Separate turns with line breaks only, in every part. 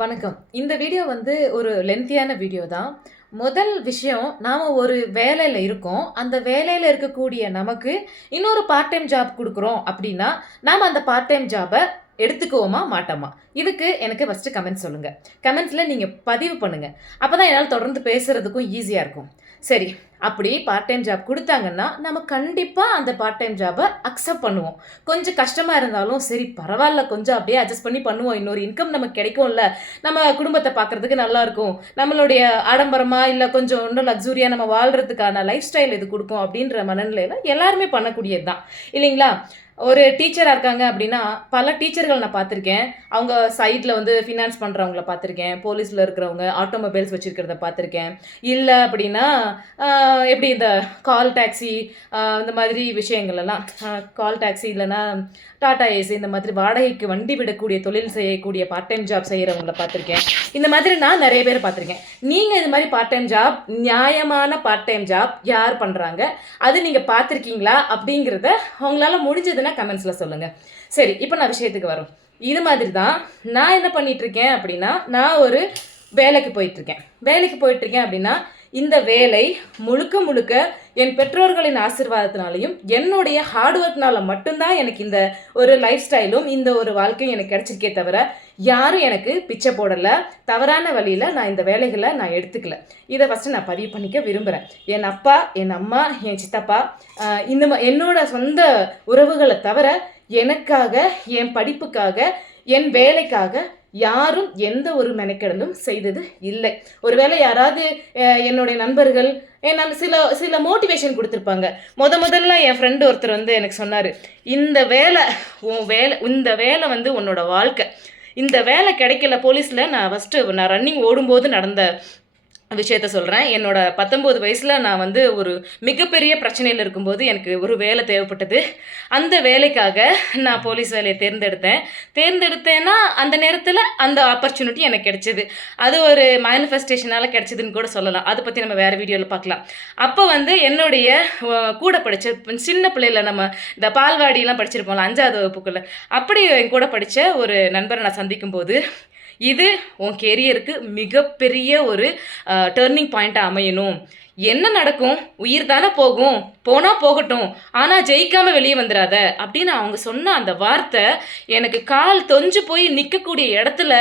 வணக்கம். இந்த வீடியோ வந்து ஒரு லென்த்தியான வீடியோ தான். முதல் விஷயம் நாம் ஒரு வேலையில் இருக்கோம். அந்த வேலையில் இருக்கக்கூடிய நமக்கு இன்னொரு பார்ட் டைம் ஜாப் கொடுக்குறோம் அப்படின்னா நாம் அந்த பார்ட் டைம் ஜாபை எடுத்துக்குவோமா மாட்டோமா? இதுக்கு எனக்கு ஃபஸ்ட்டு கமெண்ட் சொல்லுங்கள் கமெண்ட்ஸில் நீங்கள் பதிவு பண்ணுங்கள் அப்போ தான் என்னால் தொடர்ந்து பேசுகிறதுக்கும் ஈஸியாக இருக்கும். சரி அப்படி பார்ட் டைம் ஜாப் கொடுத்தாங்கன்னா நம்ம கண்டிப்பாக அந்த பார்ட் டைம் ஜாபை அக்செப்ட் பண்ணுவோம். கொஞ்சம் கஷ்டமாக இருந்தாலும் சரி பரவாயில்ல கொஞ்சம் அப்படியே அட்ஜஸ்ட் பண்ணி பண்ணுவோம். இன்னொரு இன்கம் நமக்கு கிடைக்கும்ல. நம்ம குடும்பத்தை பார்க்குறதுக்கு நல்லா இருக்கும். நம்மளுடைய ஆடம்பரமாக இல்லை கொஞ்சம் இன்னும் லக்ஸூரியாக நம்ம வாழ்கிறதுக்கான லைஃப் ஸ்டைல் இது கொடுக்கும் அப்படின்ற மனநிலையில் எல்லாருமே பண்ணக்கூடியது தான் இல்லைங்களா? ஒரு டீச்சராக இருக்காங்க அப்படின்னா பல டீச்சர்கள் நான் பார்த்துருக்கேன். அவங்க சைடில் வந்து ஃபினான்ஸ் பண்ணுறவங்கள பார்த்துருக்கேன். போலீஸில் இருக்கிறவங்க ஆட்டோமொபைல்ஸ் வச்சுருக்கிறத பார்த்துருக்கேன். இல்லை அப்படின்னா எப்படி இந்த கால் டாக்ஸி இந்த மாதிரி விஷயங்கள் எல்லாம் கால் டாக்ஸி இல்லைன்னா டாடா ஏசி இந்த மாதிரி வாடகைக்கு வண்டி விடக்கூடிய தொழில் செய்யக்கூடிய பார்ட் டைம் ஜாப் செய்கிறவங்கள பார்த்துருக்கேன். இந்த மாதிரி நான் நிறைய பேர் பார்த்துருக்கேன். நீங்கள் இது மாதிரி பார்ட் டைம் ஜாப் நியாயமான பார்ட் டைம் ஜாப் யார் பண்ணுறாங்க அது நீங்கள் பார்த்துருக்கீங்களா? அப்படிங்கிறத அவங்களால முடிஞ்சதுன்னா கமெண்ட்ஸில் சொல்லுங்கள் சரி இப்போ நான் விஷயத்துக்கு வரோம். இது மாதிரி தான் நான் என்ன பண்ணிகிட்ருக்கேன் அப்படின்னா நான் ஒரு வேலைக்கு போயிட்டுருக்கேன் வேலைக்கு போயிட்டுருக்கேன் அப்படின்னா இந்த வேலை முழுக்க முழுக்க என் பெற்றோர்களின் ஆசீர்வாதத்தினாலையும் என்னுடைய ஹார்ட் ஒர்க்னால மட்டும்தான் எனக்கு இந்த ஒரு லைஃப் ஸ்டைலும் இந்த ஒரு வாழ்க்கையும் எனக்கு கிடைச்சிருக்கே தவிர யாரும் எனக்கு பிச்சை போடலை. தவறான வழியில் நான் இந்த வேலைகளை நான் எடுத்துக்கல. இதை ஃபஸ்ட்டு நான் பதிவு பண்ணிக்க விரும்புகிறேன் என் அப்பா என் அம்மா என் சித்தப்பா இந்த மா- என்னோட சொந்த உறவுகளை தவிர எனக்காக என் படிப்புக்காக என் வேலைக்காக யாரும் எந்த ஒரு மெனக்கெடலும் செய்தது இல்லை. ஒருவேளை யாராவது என்னுடைய நண்பர்கள் என் சில சில மோட்டிவேஷன் கொடுத்துருப்பாங்க. முத முதல்ல என் ஃப்ரெண்டு ஒருத்தர் வந்து எனக்கு சொன்னார் இந்த வேலை உன் வேலை இந்த வேலை வந்து உன்னோட வாழ்க்கை. இந்த வேலை கிடைக்கல போலீஸில் நான் ஃபஸ்ட்டு நான் ரன்னிங் ஓடும்போது நடந்த விஷயத்த சொல்கிறேன் என்னோட பத்தொம்போது வயசில் நான் வந்து ஒரு மிகப்பெரிய பிரச்சனையில் இருக்கும்போது எனக்கு ஒரு வேலை தேவைப்பட்டது. அந்த வேலைக்காக நான் போலீஸ் வேலையை தேர்ந்தெடுத்தேன். தேர்ந்தெடுத்தேன்னா அந்த நேரத்தில் அந்த ஆப்பர்ச்சுனிட்டி எனக்கு கிடைச்சிது. அது ஒரு மேனிஃபெஸ்டேஷனால் கிடைச்சதுன்னு கூட சொல்லலாம். அதை பற்றி நம்ம வேறு வீடியோவில் பார்க்கலாம். அப்போ வந்து என்னுடைய கூட படித்த சின்ன பிள்ளையில் நம்ம இந்த பால்வாடியெல்லாம் படிச்சிருப்போம்ல அஞ்சாவது வகுப்புக்குள்ளே. அப்படி என் கூட படித்த ஒரு நண்பரை நான் சந்திக்கும் போது இது உன் கெரியருக்கு மிகப்பெரிய ஒரு டேர்னிங் பாயிண்ட்டாக அமையணும். என்ன நடக்கும்? உயிர் தானே போகும். போனால் போகட்டும் ஆனால் ஜெயிக்காமல் வெளியே வந்துடாத அப்படின்னு அவங்க சொன்ன அந்த வார்த்தை எனக்கு கால் தொஞ்சு போய் நிற்கக்கூடிய இடத்துல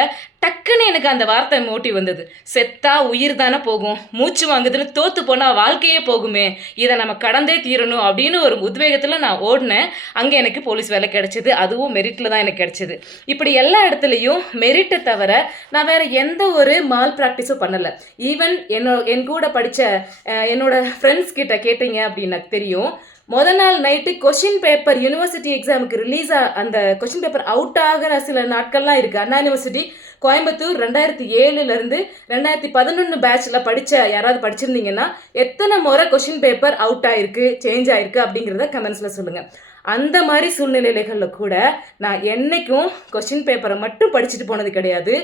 டக்குன்னு எனக்கு அந்த வார்த்தை மோட்டி வந்தது. செத்தா உயிர் தானே போகும். மூச்சு வாங்குதுன்னு தோத்து போனால் வாழ்க்கையே போகுமே. இதை நம்ம கடந்தே தீரணும் அப்படின்னு ஒரு உத்வேகத்தில் நான் ஓடினேன். அங்கே எனக்கு போலீஸ் வேலை கிடைச்சிது. அதுவும் மெரிட்டில் தான் எனக்கு கிடைச்சிது. இப்படி எல்லா இடத்துலையும் மெரிட்டை தவிர நான் வேற எந்த ஒரு மால் ப்ராக்டிஸும் பண்ணலை. ஈவன் என்னோட என் கூட படித்த என்னோட ஃப்ரெண்ட்ஸ் கிட்ட கேட்டீங்க அப்படின்னு தெரியும். முதல் நாள் நைட்டு கொஷின் பேப்பர் யூனிவர்சிட்டி எக்ஸாமுக்கு ரிலீஸ் அந்த கொஷின் பேப்பர் அவுட் ஆகிற சில நாட்கள்லாம் இருக்குது அண்ணா யூனிவர்சிட்டி கோயம்புத்தூர் ரெண்டாயிரத்தி ஏழுலேருந்து ரெண்டாயிரத்தி பதினொன்று பேட்சில் படித்த யாராவது படிச்சிருந்தீங்கன்னா எத்தனை முறை கொஷின் பேப்பர் அவுட் ஆயிருக்கு சேஞ்ச் ஆயிருக்கு அப்படிங்கிறத கமெண்ட்ஸில் சொல்லுங்கள் அந்த மாதிரி சூழ்நிலைகளில் கூட நான் என்னைக்கும் கொஷின் பேப்பரை மட்டும் படிச்சுட்டு போனது கிடையாது.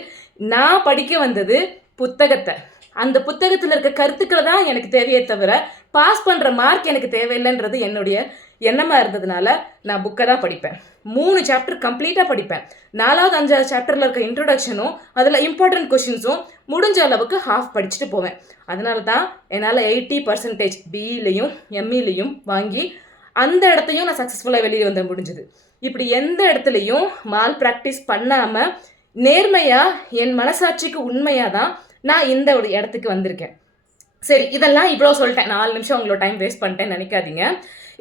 நான் படிக்க வந்தது புத்தகத்தை. அந்த புத்தகத்தில் இருக்க கருத்துக்களை தான் எனக்கு தேவையே தவிர பாஸ் பண்ணுற மார்க் எனக்கு தேவையில்லைன்றது என்னுடைய எண்ணமாக இருந்ததுனால நான் புக்கை தான் படிப்பேன். மூணு சாப்டர் கம்ப்ளீட்டாக படிப்பேன். நாலாவது அஞ்சாவது சாப்டரில் இருக்க இன்ட்ரொடக்ஷனும் அதில் இம்பார்ட்டன்ட் கொஷின்ஸும் முடிஞ்ச அளவுக்கு ஹாஃப் படிச்சுட்டு போவேன். அதனால தான் என்னால் எயிட்டி பர்சன்டேஜ் பிஇலையும் எம்இலையும் வாங்கி அந்த இடத்தையும் நான் சக்ஸஸ்ஃபுல்லாக வெளியே வந்து முடிஞ்சுது. இப்படி எந்த இடத்துலையும் மால் ப்ராக்டிஸ் பண்ணாமல் நேர்மையாக என் மனசாட்சிக்கு உண்மையாக தான் நான் இந்த ஒரு இடத்துக்கு வந்திருக்கேன். சரி இதெல்லாம் இவ்வளோ சொல்லிட்டேன். நாலு நிமிஷம் உங்களோட டைம் வேஸ்ட் பண்ணிட்டேன்னு நினைக்காதீங்க.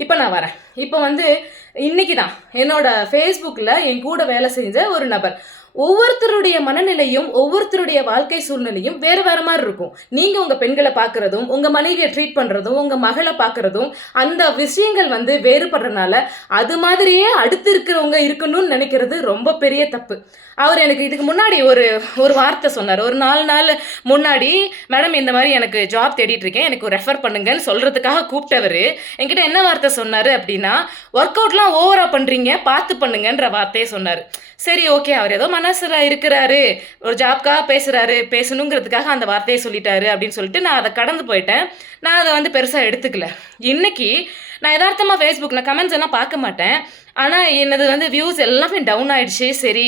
இப்போ நான் வரேன். இப்போ வந்து இன்னைக்கு தான் என்னோட ஃபேஸ்புக்கில் என் கூட வேலை செஞ்ச ஒரு நபர். ஒவ்வொருத்தருடைய மனநிலையும் ஒவ்வொருத்தருடைய வாழ்க்கை சூழ்நிலையும் வேறு வேறு மாதிரி இருக்கும். நீங்கள் உங்கள் பெண்களை பார்க்குறதும் உங்கள் மனைவியை ட்ரீட் பண்ணுறதும் உங்கள் மகளை பார்க்குறதும் அந்த விஷயங்கள் வந்து வேறுபடுறதுனால அது மாதிரியே அடுத்து இருக்கிறவங்க இருக்கணும்னு நினைக்கிறது ரொம்ப பெரிய தப்பு. அவர் எனக்கு இதுக்கு முன்னாடி ஒரு ஒரு வார்த்தை சொன்னார். ஒரு நாலு நாள் முன்னாடி மேடம் இந்த மாதிரி எனக்கு ஜாப் தேடிட்டு இருக்கேன். எனக்கு ரெஃபர் பண்ணுங்கன்னு சொல்கிறதுக்காக கூப்பிட்டவர் என்கிட்ட என்ன வார்த்தை சொன்னார் அப்படின்னா ஒர்க் அவுட்லாம் ஓவராக பண்ணுறீங்க பார்த்து பண்ணுங்கன்ற வார்த்தையை சொன்னார். சரி ஓகே அவர் ஏதோ மனசில் இருக்கிறாரு ஒரு ஜாப்காக பேசுகிறாரு பேசணுங்கிறதுக்காக அந்த வார்த்தையை சொல்லிட்டாரு அப்படின்னு சொல்லிட்டு நான் அதை கடந்து போயிட்டேன். நான் அதை வந்து பெருசாக எடுத்துக்கல. இன்னைக்கு நான் யதார்த்தமாக ஃபேஸ்புக் நான் கமெண்ட்ஸ் எல்லாம் பார்க்க மாட்டேன். ஆனால் என்னது வந்து வியூஸ் எல்லாமே டவுன் ஆயிடுச்சு. சரி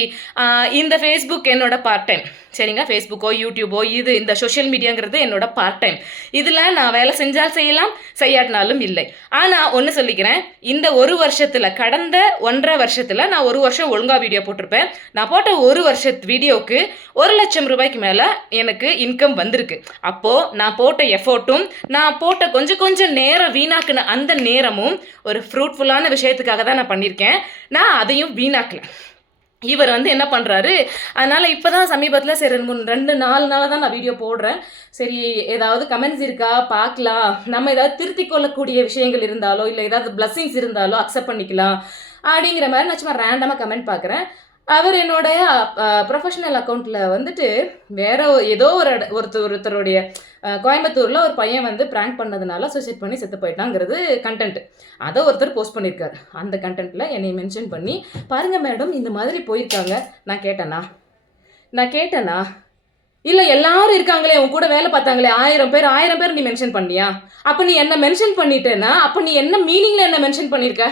இந்த ஃபேஸ்புக் என்னோட பார்ட் டைம் சரிங்க ஃபேஸ்புக்கோ யூடியூபோ இது இந்த சோஷியல் மீடியாங்கிறது என்னோட பார்ட் டைம் இதில் நான் வேலை செஞ்சால் செய்யலாம் செய்யாட்டினாலும் இல்லை. ஆனால் ஒன்று சொல்லிக்கிறேன். இந்த ஒரு வருஷத்தில் கடந்த ஒன்றரை வருஷத்தில் நான் ஒரு வருஷம் ஒழுங்காக வீடியோ போட்டிருப்பேன். நான் போட்ட ஒரு வருஷ வீடியோவுக்கு ஒரு லட்சம் ரூபாய்க்கு மேலே எனக்கு இன்கம் வந்திருக்கு. அப்போது நான் போட்ட எஃபோர்ட்டும் நான் போட்ட கொஞ்சம் கொஞ்சம் நேரம் வீணாக்குன அந்த நேரமும் ஒரு ஃப்ரூட்ஃபுல்லான விஷயத்துக்காக தான் நான் பண்ணியிருக்கேன். நான் அதையும் வீணாக்கல இவர் வந்து என்ன பண்ணுறாரு அதனால் இப்போ தான் சமீபத்தில் சரி ரெண்டு மூணு ரெண்டு நாலு நாளாக தான் நான் வீடியோ போடுறேன். சரி ஏதாவது கமெண்ட்ஸ் இருக்கா? பார்க்கலாம். நம்ம ஏதாவது திருத்திக் கொள்ளக்கூடிய விஷயங்கள் இருந்தாலோ இல்லை ஏதாவது பிளஸ்ஸிங்ஸ் இருந்தாலோ அக்செப்ட் பண்ணிக்கலாம். அப்படிங்கிற மாதிரி நான் சும்மா ரேண்டமாக கமெண்ட் பார்க்குறேன். அவர் என்னோடைய ப்ரொஃபஷனல் அக்கௌண்ட்டில் வந்துட்டு வேற ஏதோ ஒரு ஒருத்தர் ஒருத்தருடைய கோயம்புத்தூரில் ஒரு பையன் வந்து ப்ராங்க் பண்ணதுனால சூசைட் பண்ணி செத்து போயிட்டாங்கிறது கண்டென்ட் அதை ஒருத்தர் போஸ்ட் பண்ணியிருக்காரு அந்த கண்டென்ட்டில் என்னை மென்ஷன் பண்ணி பாருங்கள் மேடம் இந்த மாதிரி போயிருக்காங்க. நான் கேட்டேனா? நான் கேட்டேனா? இல்லை எல்லாரும் இருக்காங்களே உன் கூட வேலை பார்த்தாங்களே ஆயிரம் பேர் ஆயிரம் பேர் நீ மென்ஷன் பண்ணியா? அப்போ நீ என்ன மென்ஷன் பண்ணிட்டேன்னா அப்போ நீ என்ன மீனிங்கில் என்ன மென்ஷன் பண்ணியிருக்க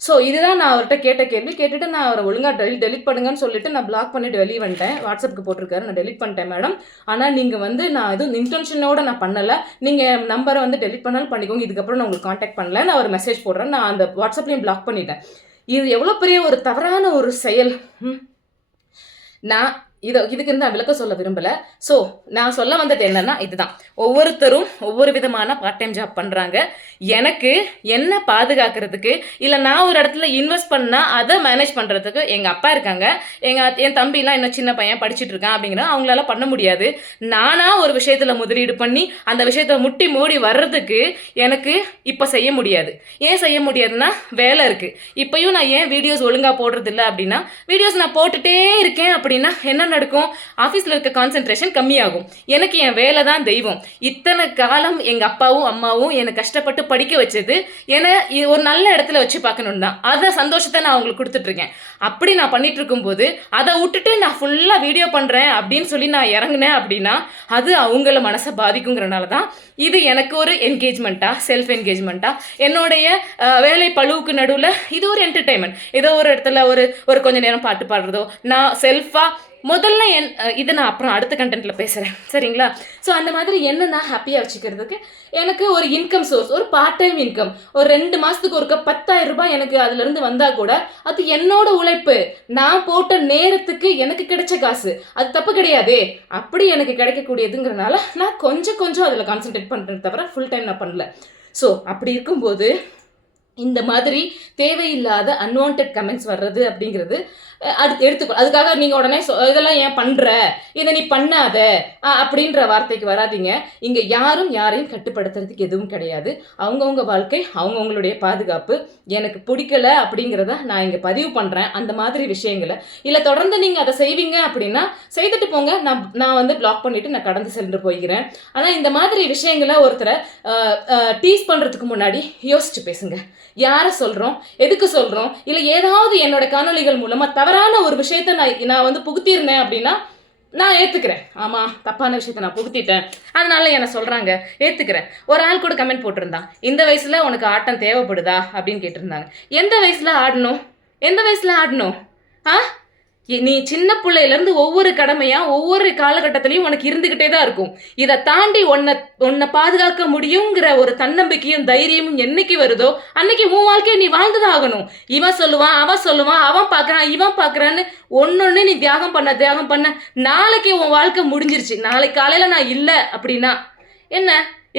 ஸோ இதுதான் நான் அவர்கிட்ட கேட்ட கேள்வி. கேட்டுட்டு நான் அவரை ஒழுங்காக டெலி டெலிட் பண்ணுங்கன்னு சொல்லிட்டு நான் பிளாக் பண்ணிட்டு வெளியே வந்துட்டேன். வாட்ஸ்அப்புக்கு போட்டிருக்காரு. நான் டெலிட் பண்ணிட்டேன் மேடம் ஆனால் நீங்கள் வந்து நான் எதுவும் இன்டென்ஷனோட நான் பண்ணலை. நீங்கள் நம்பரை வந்து டெலிட் பண்ணாலும் பண்ணிக்கோங்க. இதுக்கப்புறம் நான் உங்களுக்கு காண்டாக்ட் பண்ணல. நான் ஒரு மெசேஜ் போடுறேன். நான் அந்த வாட்ஸ்அப்லேயும் பிளாக் பண்ணிட்டேன். இது எவ்வளோ பெரிய ஒரு தவறான ஒரு செயல். ம். நான் இதை இதுக்கு நான் விளக்க சொல்ல விரும்பலை. ஸோ நான் சொல்ல வந்தது என்னன்னா இதுதான். ஒவ்வொருத்தரும் ஒவ்வொரு விதமான பார்ட் டைம் ஜாப் பண்ணுறாங்க எனக்கு என்ன பாதுகாக்கிறதுக்கு இல்லை நான் ஒரு இடத்துல இன்வெஸ்ட் பண்ணால் அதை மேனேஜ் பண்ணுறதுக்கு எங்கள் அப்பா இருக்காங்க. எங்கள் என் தம்பிலாம் இன்னும் சின்ன பையன் படிச்சுட்டு இருக்கான் அப்படிங்கிற அவங்களால பண்ண முடியாது. நானாக ஒரு விஷயத்தில் முதலீடு பண்ணி அந்த விஷயத்தை முட்டி மூடி வர்றதுக்கு எனக்கு இப்போ செய்ய முடியாது. ஏன் செய்ய முடியாதுன்னா வேலை இருக்குது இப்போயும் நான் ஏன் வீடியோஸ் ஒழுங்காக போடுறதில்ல அப்படின்னா வீடியோஸ் நான் போட்டுகிட்டே இருக்கேன் அப்படின்னா என்ன நடக்கும். ஆஃபீஸில் இருக்க கான்சென்ட்ரேஷன் கம்மியாகும். எனக்கு என் வேலை தான் தெய்வம். இத்தனை காலம் எங்கள் அப்பாவும் அம்மாவும் என்னை கஷ்டப்பட்டு படிக்க வச்சது. என்னை ஒரு நல்ல இடத்துல வச்சு பார்க்கணுன்னு தான். அதை சந்தோஷத்தை நான் அவங்களுக்கு கொடுத்துட்ருக்கேன். அப்படி நான் பண்ணிட்டு இருக்கும்போது அதை விட்டுட்டு நான் ஃபுல்லாக வீடியோ பண்ணுறேன் அப்படின்னு சொல்லி நான் இறங்குனேன் அப்படின்னா அது அவங்கள மனசை பாதிக்குங்கிறனால தான் இது எனக்கு ஒரு என்கேஜ்மெண்ட்டாக செல்ஃப் என்கேஜ்மெண்ட்டாக என்னுடைய வேலை பழுவுக்கு நடுவில் இது ஒரு என்டர்டைன்மெண்ட் ஏதோ ஒரு இடத்துல ஒரு ஒரு கொஞ்ச நேரம் பாட்டு பாடுறதோ நான் செல்ஃபாக முதல்ல என் இதை இது நான் அப்புறம் அடுத்த கண்டென்ட்டில் பேசுகிறேன் சரிங்களா? ஸோ அந்த மாதிரி என்ன நான் ஹாப்பியாக வச்சுக்கிறதுக்கு எனக்கு ஒரு இன்கம் சோர்ஸ் ஒரு பார்ட் டைம் இன்கம் ஒரு ரெண்டு மாதத்துக்கு ஒருக்க பத்தாயிரம் ரூபாய் எனக்கு அதுலேருந்து வந்தால் கூட அது என்னோட உழைப்பு. நான் போட்ட நேரத்துக்கு எனக்கு கிடைச்ச காசு. அது தப்பு கிடையாதே. அப்படி எனக்கு கிடைக்கக்கூடியதுங்கிறனால நான் கொஞ்சம் கொஞ்சம் அதில் கான்சென்ட்ரேட் பண்ணுறேன் தவிர ஃபுல் டைம் நான் பண்ணல. ஸோ அப்படி இருக்கும்போது இந்த மாதிரி தேவையில்லாத அன்வான்ட் கமெண்ட்ஸ் வர்றது அப்படிங்கிறது அது எடுத்துக்கோ. அதுக்காக நீங்கள் உடனே சொ- இதெல்லாம் ஏன் பண்ணுற இதை நீ பண்ணாத. அப்படின்ற வார்த்தைக்கு வராதீங்க. இங்கே யாரும் யாரையும் கட்டுப்படுத்துறதுக்கு எதுவும் கிடையாது. அவங்கவுங்க வாழ்க்கை அவங்கவுங்களுடைய பாதுகாப்பு எனக்கு பிடிக்கல அப்படிங்கிறத நான் இங்கே பதிவு பண்ணுறேன் அந்த மாதிரி விஷயங்களை. இல்லை தொடர்ந்து நீங்கள் அதை செய்வீங்க அப்படின்னா செய்துட்டு போங்க. நான் நான் வந்து பிளாக் பண்ணிவிட்டு நான் கடந்து சென்று போய்கிறேன் ஆனால் இந்த மாதிரி விஷயங்களை ஒருத்தரை டீஸ் பண்ணுறதுக்கு முன்னாடி யோசிச்சு பேசுங்க. யாரை சொல்கிறோம் எதுக்கு சொல்கிறோம் இல்லை ஏதாவது என்னோட காணொளிகள் மூலமாக தவறான ஒரு விஷயத்தை நான் நான் வந்து புகுத்தியிருந்தேன் அப்படின்னா நான் ஏற்றுக்கிறேன் ஆமாம் தப்பான விஷயத்த நான் புகுத்திட்டேன். அதனால என்னை சொல்கிறாங்க ஏற்றுக்கிறேன் ஒரு ஆள் கூட கமெண்ட் போட்டிருந்தான் இந்த வயசில் உனக்கு ஆட்டம் தேவைப்படுதா அப்படின்னு கேட்டிருந்தாங்க. எந்த வயசில் ஆடணும்? எந்த வயசில் ஆடணும்? ஆ? நீ சின்ன பிள்ளையிலேருந்து ஒவ்வொரு கடமையாக ஒவ்வொரு காலகட்டத்திலையும் உனக்கு இருந்துக்கிட்டே தான் இருக்கும். இதை தாண்டி உன்னை உன்னை பாதுகாக்க முடியுங்கிற ஒரு தன்னம்பிக்கையும் தைரியமும் என்னைக்கு வருதோ அன்னைக்கு உன் வாழ்க்கையை நீ வாழ்ந்துதான் ஆகணும். இவன் சொல்லுவான் அவன் சொல்லுவான் அவன் பார்க்குறான் இவன் பார்க்குறான்னு ஒன்னொன்னு நீ தியாகம் பண்ண தியாகம் பண்ண நாளைக்கு உன் வாழ்க்கை முடிஞ்சிருச்சு. நாளைக்கு காலையில் நான் இல்லை அப்படின்னா என்ன?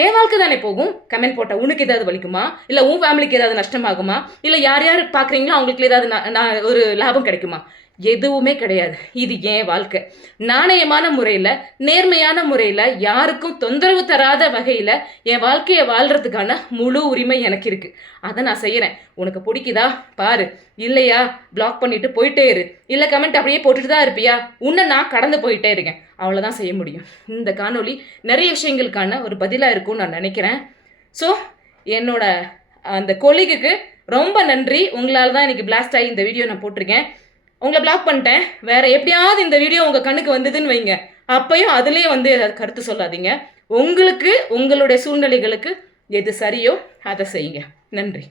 என் வாழ்க்கை தானே போகும்? கமெண்ட் போட்டால் உனக்கு ஏதாவது வலிக்குமா? இல்லை உன் ஃபேமிலிக்கு ஏதாவது நஷ்டமாகுமா? இல்லை யார் யார் பார்க்குறீங்களோ அவங்களுக்கு ஏதாவது நான் ஒரு லாபம் கிடைக்குமா? எதுவுமே கிடையாது. இது என் வாழ்க்கை. நாணயமான முறையில் நேர்மையான முறையில் யாருக்கும் தொந்தரவு தராத வகையில் என் வாழ்க்கையை வாழ்கிறதுக்கான முழு உரிமை எனக்கு இருக்குது அதை நான் செய்கிறேன் உனக்கு பிடிக்குதா? பாரு. இல்லையா? பிளாக் பண்ணிட்டு போயிட்டே இரு. இல்லை கமெண்ட் அப்படியே போட்டுட்டு தான் இருப்பியா? உன்னை நான் கடந்து போயிட்டே இருக்கேன். அவ்வளோதான் செய்ய முடியும். இந்த காணொளி நிறைய விஷயங்களுக்கான ஒரு பதிலாக இருக்கும்னு நான் நினைக்கிறேன். ஸோ என்னோட அந்த கொலிகுக்கு ரொம்ப நன்றி. உங்களால் தான் இன்றைக்கி பிளாஸ்ட் ஆகி இந்த வீடியோ நான் போட்டிருக்கேன். உங்களை பிளாக் பண்ணிட்டேன். வேற எப்படியாவது இந்த வீடியோ உங்கள் கண்ணுக்கு வந்ததுன்னு வைங்க. அப்பையும் அதுலேயே வந்து ஏதாவது கருத்து சொல்லாதீங்க. உங்களுக்கு உங்களுடைய சூழ்நிலைகளுக்கு எது சரியோ அதை செய்யுங்க. நன்றி.